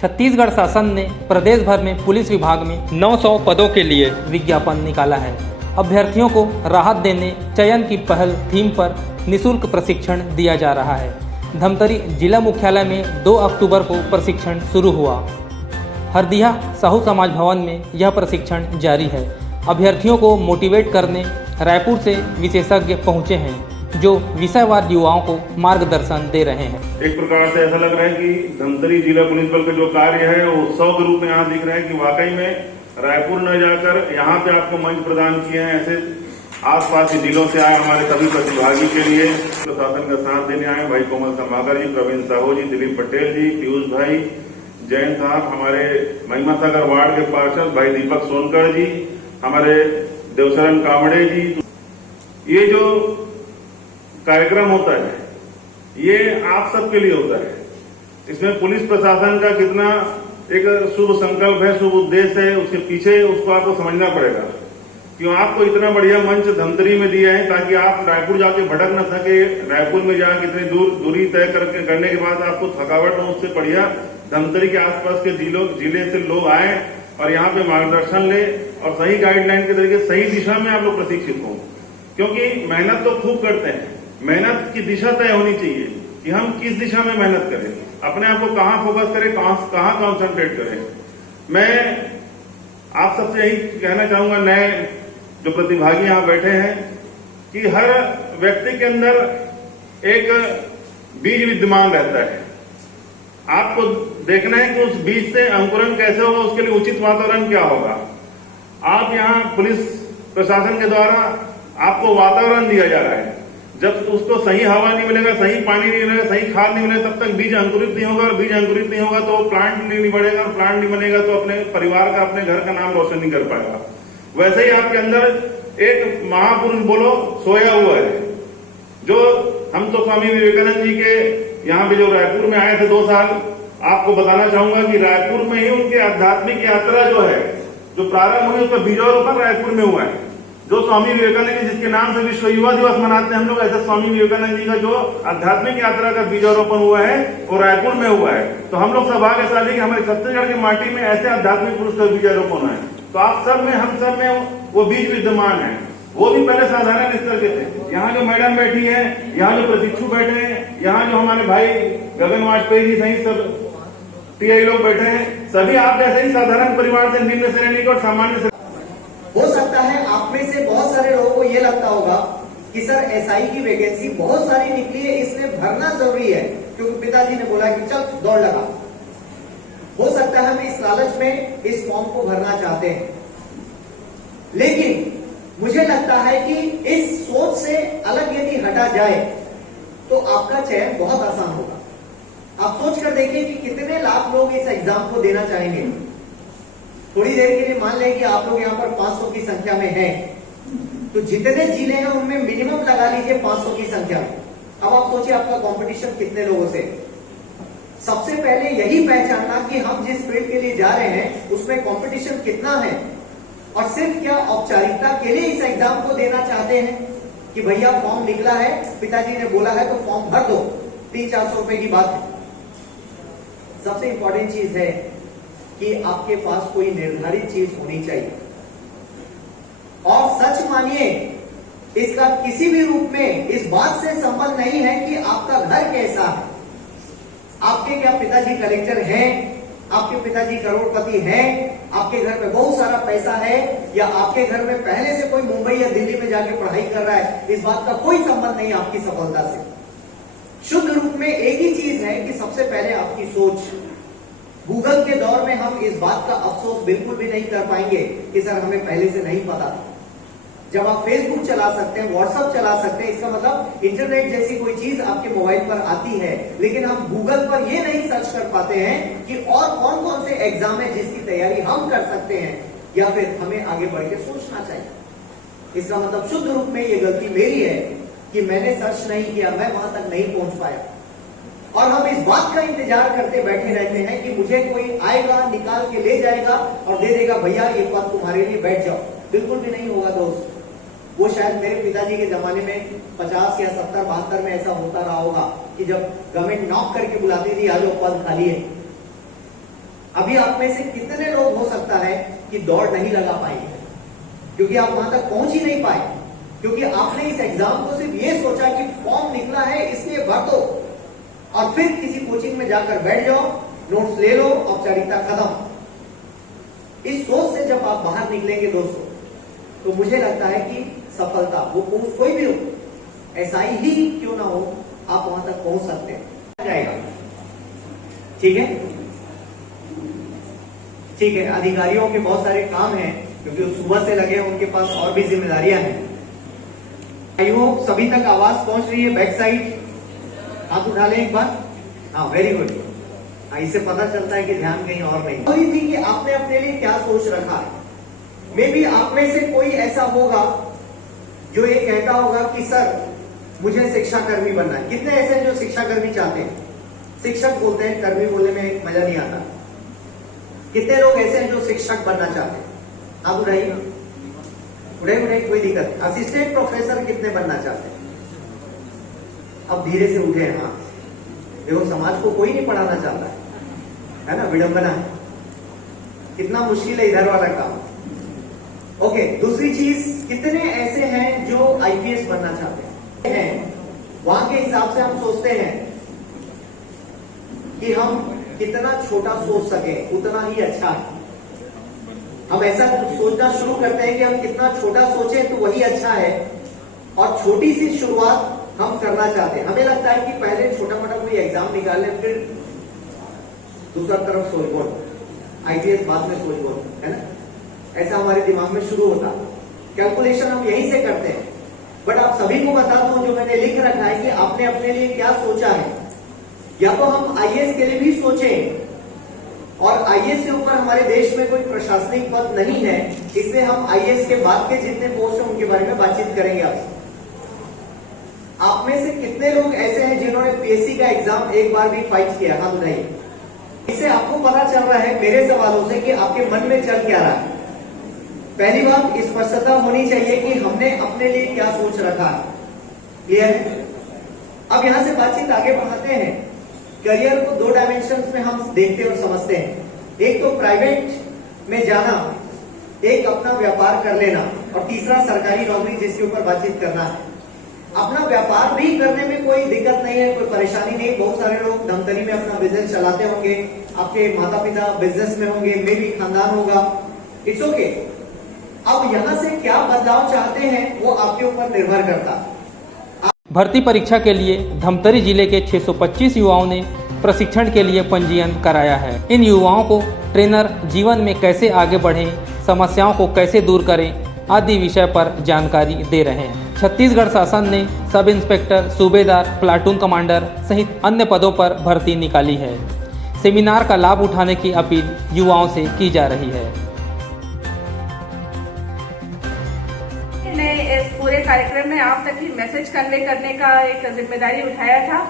छत्तीसगढ़ शासन ने प्रदेश भर में पुलिस विभाग में 900 पदों के लिए विज्ञापन निकाला है। अभ्यर्थियों को राहत देने चयन की पहल थीम पर निःशुल्क प्रशिक्षण दिया जा रहा है। धमतरी जिला मुख्यालय में 2 अक्टूबर को प्रशिक्षण शुरू हुआ। हरदिया साहू समाज भवन में यह प्रशिक्षण जारी है। अभ्यर्थियों को मोटिवेट करने रायपुर से विशेषज्ञ पहुंचे हैं जो विषयवार युवाओं को मार्गदर्शन दे रहे हैं। एक प्रकार से ऐसा लग रहा है कि धमतरी जिला पुलिस बल का जो कार्य है वो उत्सव के रूप में यहाँ दिख रहा है कि वाकई में रायपुर न जाकर यहाँ पे आपको मंच प्रदान किए हैं। ऐसे आसपास के जिलों से आए हमारे सभी प्रतिभागी के लिए प्रशासन का साथ देने आए भाई कोमल संभाकर जी, प्रवीण साहू जी, दिलीप पटेल जी, पीयूष भाई, जैन साहब, हमारे महिमा सागर वार्ड के पार्षद भाई दीपक सोनकर जी, हमारे देवशरण कामड़े जी। ये जो कार्यक्रम होता है ये आप सबके लिए होता है। इसमें पुलिस प्रशासन का कितना एक शुभ संकल्प है, शुभ उद्देश्य है, उसके पीछे उसको आपको समझना पड़ेगा। क्यों आपको इतना बढ़िया मंच धमतरी में दिया है ताकि आप रायपुर जाके भटक न सके। रायपुर में जाके इतनी दूरी तय करने के बाद आपको थकावट हो, उससे बढ़िया धमतरी के आसपास के जिले से लोग आए और यहाँ पे मार्गदर्शन ले और सही गाइडलाइन के तरीके सही दिशा में आप लोग प्रशिक्षित हों। क्योंकि मेहनत तो खूब करते हैं, मेहनत की दिशा तय होनी चाहिए कि हम किस दिशा में मेहनत करें, अपने आप को कहाँ फोकस करें, कहाँ कॉन्सेंट्रेट करें। मैं आप सबसे यही कहना चाहूंगा, नए जो प्रतिभागी यहाँ बैठे हैं, कि हर व्यक्ति के अंदर एक बीज विद्यमान रहता है। आपको देखना है कि उस बीज से अंकुरण कैसे होगा, उसके लिए उचित वातावरण क्या होगा। आप यहाँ पुलिस प्रशासन के द्वारा आपको वातावरण दिया जा रहा है। जब उसको सही हवा नहीं मिलेगा, सही पानी नहीं मिलेगा, सही खाद नहीं मिलेगा, तब तक बीज अंकुरित नहीं होगा और बीज अंकुरित नहीं होगा तो प्लांट नहीं बढ़ेगा और प्लांट नहीं बनेगा तो अपने परिवार का, अपने घर का नाम रोशन नहीं कर पाएगा। वैसे ही आपके अंदर एक महापुरुष बोलो सोया हुआ है। जो हम तो स्वामी विवेकानंद जी के यहाँ पे जो रायपुर में आए थे 2 साल, आपको बताना चाहूंगा कि रायपुर में ही उनके आध्यात्मिक यात्रा जो है, जो प्रारंभ हुई, उसका बीजारोपण रायपुर में हुआ है। जो स्वामी विवेकानंद जी जिसके नाम से विश्व युवा दिवस मनाते हैं हम लोग, ऐसे स्वामी विवेकानंद जी का जो आध्यात्मिक यात्रा का बीजारोपण हुआ है वो रायपुर में हुआ है। तो हम लोग सौभाग्यशाली कि हमारे छत्तीसगढ़ की माटी में ऐसे आध्यात्मिक पुरुष का बीजारोपण है। तो आप सब में, हम सब में वो बीज विद्यमान है। वो भी पहले साधारण स्तर के थे। यहाँ जो मैडम बैठी है, यहाँ जो प्रशिक्षु बैठे हैं, यहाँ जो हमारे भाई गगन वाजपेयी जी सहित सब टीआई लोग बैठे हैं, सभी आप जैसे ही साधारण परिवार से, निम्न श्रेणी और सामान्य। हो सकता है आप में से बहुत सारे लोगों को ये लगता होगा कि सर एसआई की वैकेंसी बहुत सारी निकली है, इसमें भरना जरूरी है क्योंकि पिताजी ने बोला कि चल दौड़ लगा। हो सकता है हम इस लालच में इस फॉर्म को भरना चाहते हैं, लेकिन मुझे लगता है कि इस सोच से अलग यदि हटा जाए तो आपका चयन बहुत आसान होगा। आप सोच कर देखिए कि कितने लाख लोग इस एग्जाम को देना चाहेंगे। थोड़ी देर के लिए मान लें कि आप लोग यहाँ पर 500 की संख्या में हैं, तो जितने जिले हैं उनमें मिनिमम लगा लीजिए 500 की संख्या। अब आप सोचिए आपका कंपटीशन कितने लोगों से। सबसे पहले यही पहचानना कि हम जिस फील्ड के लिए जा रहे हैं उसमें कंपटीशन कितना है, और सिर्फ क्या औपचारिकता के लिए इस एग्जाम को देना चाहते हैं कि भैया फॉर्म निकला है, पिताजी ने बोला है तो फॉर्म भर दो, 300-400 रुपए की बात है। सबसे इंपॉर्टेंट चीज है कि आपके पास कोई निर्धारित चीज होनी चाहिए। और सच मानिए, इसका किसी भी रूप में इस बात से संबंध नहीं है कि आपका घर कैसा है। आपके क्या पिताजी कलेक्टर हैं, आपके पिताजी करोड़पति हैं, आपके घर में बहुत सारा पैसा है, या आपके घर में पहले से कोई मुंबई या दिल्ली में जाके पढ़ाई कर रहा है, इस बात का कोई संबंध नहीं आपकी सफलता से। शुद्ध रूप में एक ही चीज है कि सबसे पहले आपकी सोच। गूगल के दौर में हम इस बात का अफसोस बिल्कुल भी नहीं कर पाएंगे कि सर हमें पहले से नहीं पता था। जब आप फेसबुक चला सकते हैं, व्हाट्सएप चला सकते हैं, इसका मतलब इंटरनेट जैसी कोई चीज आपके मोबाइल पर आती है, लेकिन हम गूगल पर ये नहीं सर्च कर पाते हैं कि और कौन कौन से एग्जाम है जिसकी तैयारी हम कर सकते हैं, या फिर हमें आगे बढ़ के सोचना चाहिए। इसका मतलब शुद्ध रूप में ये गलती मेरी है कि मैंने सर्च नहीं किया, मैं वहां तक नहीं पहुंच पाया। और हम इस बात का इंतजार करते बैठे रहते हैं कि मुझे कोई आएगा, निकाल के ले जाएगा और दे देगा, भैया ये पद तुम्हारे लिए, बैठ जाओ। बिल्कुल भी नहीं होगा दोस्त। वो शायद मेरे पिताजी के जमाने में 50 या 70, 72 में ऐसा होता रहा होगा कि जब गवर्नमेंट नॉक करके बुलाती थी, आ जाओ पद खाली है। अभी आप में से कितने लोग हो सकता है कि दौड़ नहीं लगा पाएंगे, क्योंकि आप वहां तक पहुंच ही नहीं पाए, क्योंकि आपने इस एग्जाम को सिर्फ ये सोचा कि फॉर्म निकला है इसलिए भर दो और फिर किसी कोचिंग में जाकर बैठ जाओ, नोट्स ले लो, औपचारिकता खत्म। इस सोच से जब आप बाहर निकलेंगे दोस्तों, तो मुझे लगता है कि सफलता, वो कोई भी हो, एसआई ही क्यों ना हो, आप वहां तक पहुंच सकते हैं। जाएगा, ठीक है, ठीक है। अधिकारियों के बहुत सारे काम हैं, क्योंकि वो सुबह से लगे, उनके पास और भी जिम्मेदारियां हैं। आई होप सभी तक आवाज पहुंच रही है। बैक साइड हाथ उठा लें एक बार। हाँ, वेरी गुड। इससे पता चलता है कि ध्यान कहीं और नहीं। वही थी कि आपने अपने लिए क्या सोच रखा है। मे बी आप में से कोई ऐसा होगा जो ये कहता होगा कि सर मुझे शिक्षा कर्मी बनना है। कितने ऐसे हैं जो शिक्षा कर्मी चाहते हैं? शिक्षक बोलते हैं, कर्मी बोलने में मजा नहीं आता। कितने लोग ऐसे हैं जो शिक्षक बनना चाहते हैं? आप उठाइए, उठाइए, कोई दिक्कत नहीं। असिस्टेंट प्रोफेसर कितने बनना चाहते हैं? अब धीरे से उठे हैं। हाँ, देखो, समाज को कोई नहीं पढ़ाना चाहता है ना, विडंबना है। कितना मुश्किल है इधर वाला काम। ओके, दूसरी चीज, कितने ऐसे हैं जो आईपीएस बनना चाहते हैं? वहां के हिसाब से हम सोचते हैं कि हम कितना छोटा सोच सके उतना ही अच्छा है। हम ऐसा सोचना शुरू करते हैं कि हम कितना छोटा सोचें तो वही अच्छा है, और छोटी सी शुरुआत हम करना चाहते हैं। हमें लगता है कि पहले छोटा मोटा कोई एग्जाम निकाल लें, फिर दूसरा तरफ सोच बोल, आईपीएस बाद में सोच बोल, है ना। ऐसा हमारे दिमाग में शुरू होता है। कैलकुलेशन हम यहीं से करते हैं। बट आप सभी को बता दूं, जो मैंने लिख रखा है कि आपने अपने लिए क्या सोचा है। या तो हम आईएएस के लिए भी सोचें, और आईएएस से ऊपर हमारे देश में कोई प्रशासनिक पद नहीं है, इसलिए हम आईएएस के बाद के जितने पोस्ट हैं उनके बारे में बातचीत करेंगे आपसे। आप में से कितने लोग ऐसे हैं जिन्होंने पीएससी का एग्जाम एक बार भी फाइट किया? हाथ उठाइए। इससे आपको पता चल रहा है मेरे सवालों से कि आपके मन में चल क्या रहा है। पहली बात, स्पष्टता होनी चाहिए कि हमने अपने लिए क्या सोच रखा है। क्लियर है? अब यहां से बातचीत आगे बढ़ाते हैं। करियर को 2 डायमेंशंस में हम देखते और समझते हैं। एक तो प्राइवेट में जाना, एक अपना व्यापार कर लेना, और तीसरा सरकारी नौकरी, जिसके ऊपर बातचीत करना है। अपना व्यापार भी करने में कोई दिक्कत नहीं है, कोई परेशानी नहीं। बहुत सारे लोग धमतरी में अपना बिजनेस चलाते होंगे, आपके माता पिता बिजनेस में होंगे, मे भी खानदान होगा, इट्स ओके। अब यहां से क्या बदलाव चाहते हैं वो आपके ऊपर निर्भर करता है। भर्ती परीक्षा के लिए धमतरी जिले के 625 युवाओं ने प्रशिक्षण के लिए पंजीयन कराया है। इन युवाओं को ट्रेनर जीवन में कैसे आगे बढ़ें, समस्याओं को कैसे दूर करें आदि विषय पर जानकारी दे रहे हैं। छत्तीसगढ़ शासन ने सब इंस्पेक्टर, सूबेदार, प्लाटून कमांडर सहित अन्य पदों पर भर्ती निकाली है। सेमिनार का लाभ उठाने की अपील युवाओं से की जा रही है। ने इस पूरे कार्यक्रम में आप तक ही मैसेज कन्वे करने का एक जिम्मेदारी उठाया था।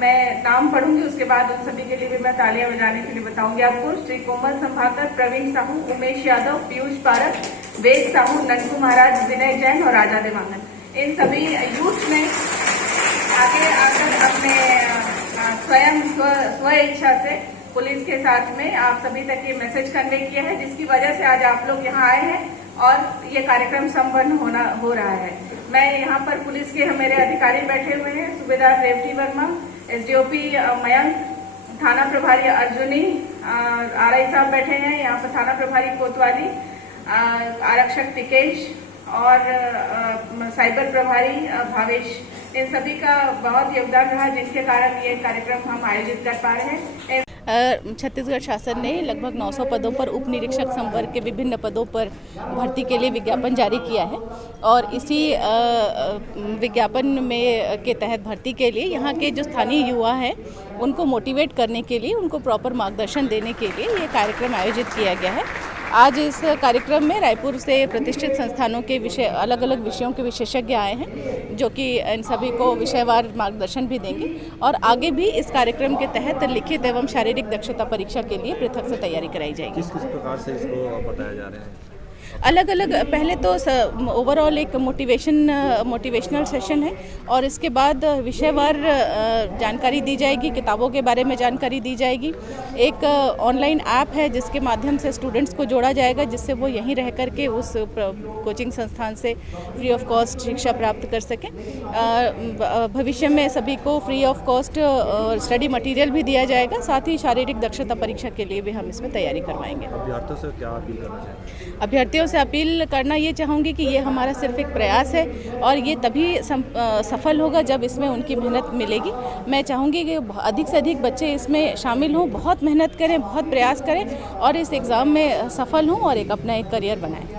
मैं नाम पढ़ूंगी, उसके बाद उन सभी के लिए भी मैं तालियां बजाने के लिए बताऊंगी आपको। श्री कोमल संभाकर, प्रवीण साहू, उमेश यादव, पीयूष पारक, वेद साहू, नंकू महाराज, विनय जैन और राजा देवांगन। इन सभी यूथ ने आगे आकर अपने स्वयं स्व इच्छा से पुलिस के साथ में आप सभी तक ये मैसेज कन्वे किया है, जिसकी वजह से आज आप लोग यहाँ आए हैं और ये कार्यक्रम संपन्न हो रहा है। मैं यहाँ पर पुलिस के मेरे अधिकारी बैठे हुए हैं, सूबेदार रेवती वर्मा, एसडीओपी मयंक, थाना प्रभारी अर्जुनी, आरआई साहब बैठे हैं यहाँ पर, थाना प्रभारी कोतवाली, आरक्षक टिकेश और साइबर प्रभारी भावेश। इन सभी का बहुत योगदान रहा, जिनके कारण ये कार्यक्रम हम आयोजित कर पा रहे हैं। छत्तीसगढ़ शासन ने लगभग 900 पदों पर उप निरीक्षक संवर्ग के विभिन्न पदों पर भर्ती के लिए विज्ञापन जारी किया है, और इसी विज्ञापन में के तहत भर्ती के लिए यहाँ के जो स्थानीय युवा हैं उनको मोटिवेट करने के लिए, उनको प्रॉपर मार्गदर्शन देने के लिए ये कार्यक्रम आयोजित किया गया है। आज इस कार्यक्रम में रायपुर से प्रतिष्ठित संस्थानों के अलग अलग विषयों के विशेषज्ञ आए हैं, जो कि इन सभी को विषयवार मार्गदर्शन भी देंगे, और आगे भी इस कार्यक्रम के तहत लिखित एवं शारीरिक दक्षता परीक्षा के लिए पृथक से तैयारी कराई जाएगी। किस प्रकार से इसको बताया जा रहा है? अलग अलग पहले तो ओवरऑल एक मोटिवेशनल सेशन है और इसके बाद विषयवार जानकारी दी जाएगी, किताबों के बारे में जानकारी दी जाएगी। एक ऑनलाइन ऐप है जिसके माध्यम से स्टूडेंट्स को जोड़ा जाएगा, जिससे वो यहीं रह कर के उस कोचिंग संस्थान से फ्री ऑफ कॉस्ट शिक्षा प्राप्त कर सकें। भविष्य में सभी को free of cost study material भी दिया जाएगा, साथ ही शारीरिक दक्षता परीक्षा के लिए भी हम इसमें तैयारी करवाएंगे। अभ्यर्थियों से क्या अपील करना चाहेंगे? अभ्यर्थियों से अपील करना ये चाहूँगी कि ये हमारा सिर्फ एक प्रयास है और ये तभी सफल होगा जब इसमें उनकी मेहनत मिलेगी। मैं चाहूँगी कि अधिक से अधिक बच्चे इसमें शामिल हों, बहुत मेहनत करें, बहुत प्रयास करें और इस एग्ज़ाम में सफल हों और एक अपना एक करियर बनाएं।